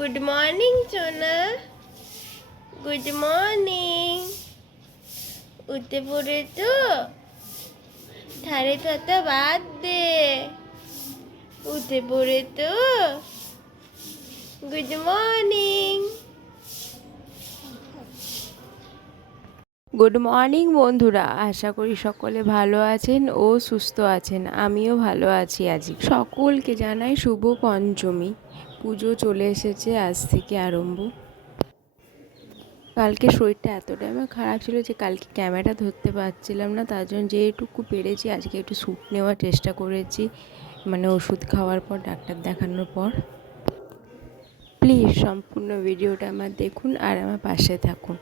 Good morning সোনা, good morning. উঠে পড়ে তো থারে থাতা বাদ দে, উঠে পড়ে তো। Good morning. গুড মর্নিং বন্ধুরা, আশা করি সকলে ভালো আছেন ও সুস্থ আছেন। আমিও ভালো আছি। আজকে সকলকে জানাই শুভ পঞ্চমী। পুজো চলে এসেছে, আজ থেকে আরম্ভ। কালকে শরীরটা এতটাই আমার খারাপ ছিল যে কালকে ক্যামেরা ধরতে পারছিলাম না, তার জন্য যেটুকু পেরেছি আজকে একটু শ্যুট নেওয়ার চেষ্টা করেছি, মানে ওষুধ খাওয়ার পর, ডাক্তার দেখানোর পর। প্লিজ সম্পূর্ণ ভিডিওটা আমার দেখুন আর আমার পাশে থাকুন।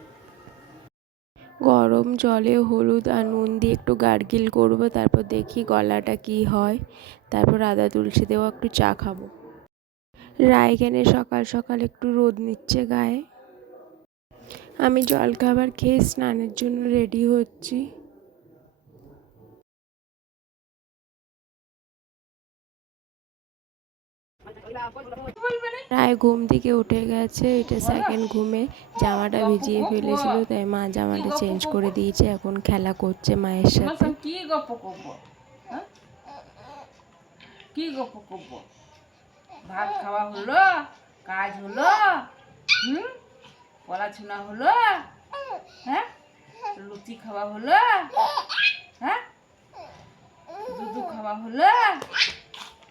গরম জলে হলুদ আর নুন দিয়ে একটু গার্গিল করব, তারপর দেখি গলাটা কি হয়। তারপর আদা তুলসী দেওয়া একটু চা খাবো। রায়গেনে সকাল সকাল একটু রোদ নিচ্ছে গায়ে। আমি জলখাবার খেয়ে স্নানের জন্য রেডি হচ্ছি। রায় ঘুম থেকে উঠে গেছে, এটা সেকেন্ড ঘুমে। জামাটা ভিজিয়ে ফেলেছিল, তাই মা জামাটা চেঞ্জ করে দিয়েছে। এখন খেলা করছে মায়ের সাথে। কি গপ্প করব, কি গপ্প করব? ভাত খাওয়া হলো, কাজ হলো, পড়াশোনা হলো, হ্যাঁ, লুচি খাওয়া হলো, হ্যাঁ, দুধু খাওয়া হলো,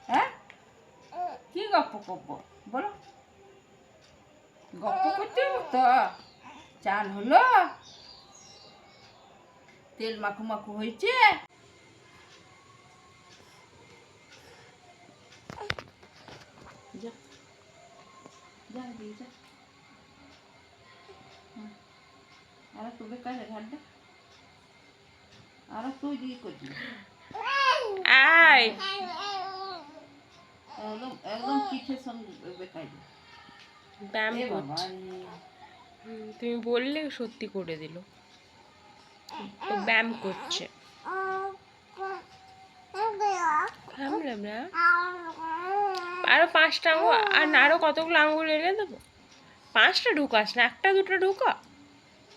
হ্যাঁ, কি গপ্প করব বলো? গপ্প করতে তো চান হলো, তেল মাখু মাখু হয়েছে। যা যা দিয়ে যা, আর তো বেকার ঘাটটা, আর তুই দিয়ে করবি। আয় একদম একদম পিঠের সঙ্গে বেকার ব্যায়াম করছে। তুমি বললে সত্যি করে দিল, তো ব্যায়াম করছে। আরো 5টা আঙুল, আর আরো কতগুলো আঙুল এনে দেবো? 5টা ঢুকাস না, একটা দুটো ঢুকা।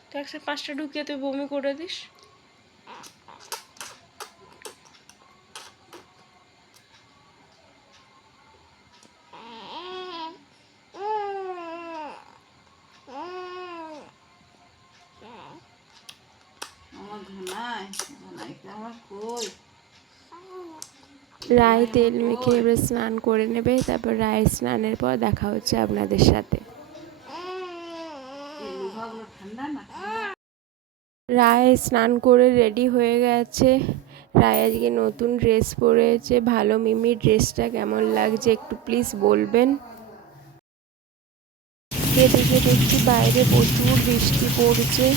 তো একসাথে 5টা ঢুকিয়ে তুই বমি করে দিস। আমার ঘনাই ঘনাই আমার কই। রায় তেল মেখে এবার স্নান করে নেবে, তারপর রায়ের স্নানের পর দেখা হচ্ছে আপনাদের সাথে। ঠান্ডা না, রায় স্নান করে রেডি হয়ে গেছে। রায় আজকে নতুন ড্রেস পরেছে। ভালো মিমি, ড্রেসটা কেমন লাগছে একটু প্লিজ বলবেন। এদিকে দেখছি বাইরে প্রচুর বৃষ্টি পড়ছে।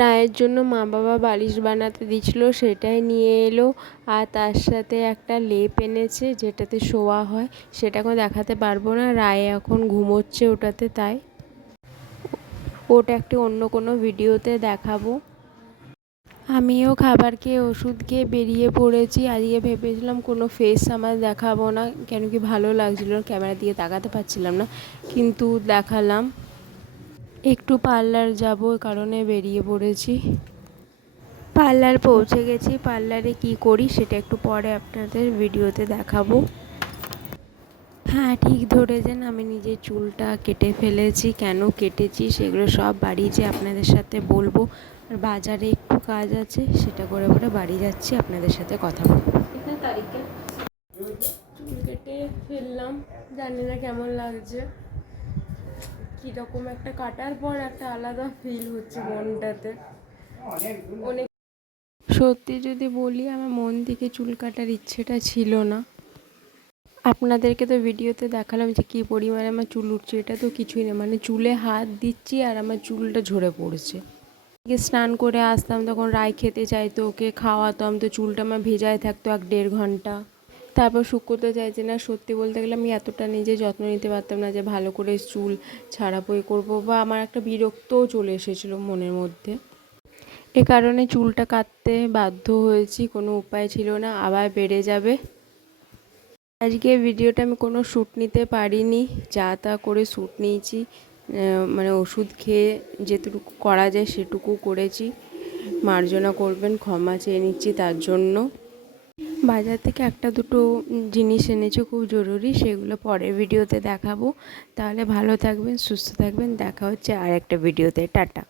রায়ের জন্য মা বাবা বালিশ বানাতে দিয়েছিল, সেটাই নিয়ে এলো। আর তার সাথে একটা লেপ এনেছে যেটাতে শোয়া হয়, সেটা এখন দেখাতে পারবো না। রায় এখন ঘুমোচ্ছে ওটাতে, তাই ওটা একটি অন্য কোনো ভিডিওতে দেখাবো। আমিও খাবার খেয়ে ওষুধ খেয়ে বেরিয়ে পড়েছি। আজকে ভেবেছিলাম কোনো ফেস আমার দেখাবো না, কেন কি ভালো লাগছিল ক্যামেরা দিয়ে তাকাতে পারছিলাম না, কিন্তু দেখালাম। একটু পার্লার যাব, কারণে বেরিয়ে পড়েছি। পার্লার পৌঁছে গেছি। পার্লারে কি করি সেটা একটু পরে আপনাদের ভিডিওতে দেখাবো। হ্যাঁ, ঠিক ধরেছেন, আমি নিজের চুলটা কেটে ফেলেছি। কেন কেটেছি সেগুলো সব বাড়ি যেয়ে আপনাদের সাথে বলবো। আর বাজারে একটু কাজ আছে, সেটা করে পরে বাড়ি যাচ্ছি, আপনাদের সাথে কথা বলবো। তারিখে চুল কেটে ফেললাম, জানি না কেমন লাগছে। কীরকম একটা কাটার পর একটা আলাদা ফিল হচ্ছে মনটাতে। অনেক সত্যি যদি বলি, আমার মন থেকে চুল কাটার ইচ্ছেটা ছিল না। আপনাদেরকে তো ভিডিওতে দেখালাম যে কী পরিমাণে আমার চুল উঠছে, এটা তো কিছুই না, মানে চুলে হাত দিচ্ছি আর আমার চুলটা ঝরে পড়ছে। স্নান করে আসতাম, তখন রায় খেতে চাইতো, ওকে খাওয়াতাম, তো চুলটা আমার ভেজায় থাকতো 1-1.5 ঘন্টা। তারপর শুকোতে চাইছে না। সত্যি বলতে গেলে আমি এতটা নিজে যত্ন নিতে পারতাম না যে ভালো করে চুল ছাড়াবই করবো, বা আমার একটা বিরক্তও চলে এসেছিলো মনের মধ্যে। এ কারণে চুলটা কাটতে বাধ্য হয়েছি, কোনো উপায় ছিল না, আবার বেড়ে যাবে। আজকে ভিডিওটা আমি কোনো শ্যুট নিতে পারিনি, যা তা করে শ্যুট নিয়েছি। মানে ওষুধ খেয়ে যেটুকু করা যায় সেটুকু করেছি। মার্জনা করবেন, ক্ষমা চেয়ে নিচ্ছি তার জন্য। বাজার থেকে একটা দুটো জিনিস এনেছি খুব জরুরি, সেগুলো পরের ভিডিওতে দেখাবো। তাহলে ভালো থাকবেন, সুস্থ থাকবেন, দেখা হচ্ছে আর একটা ভিডিওতে। টাটা।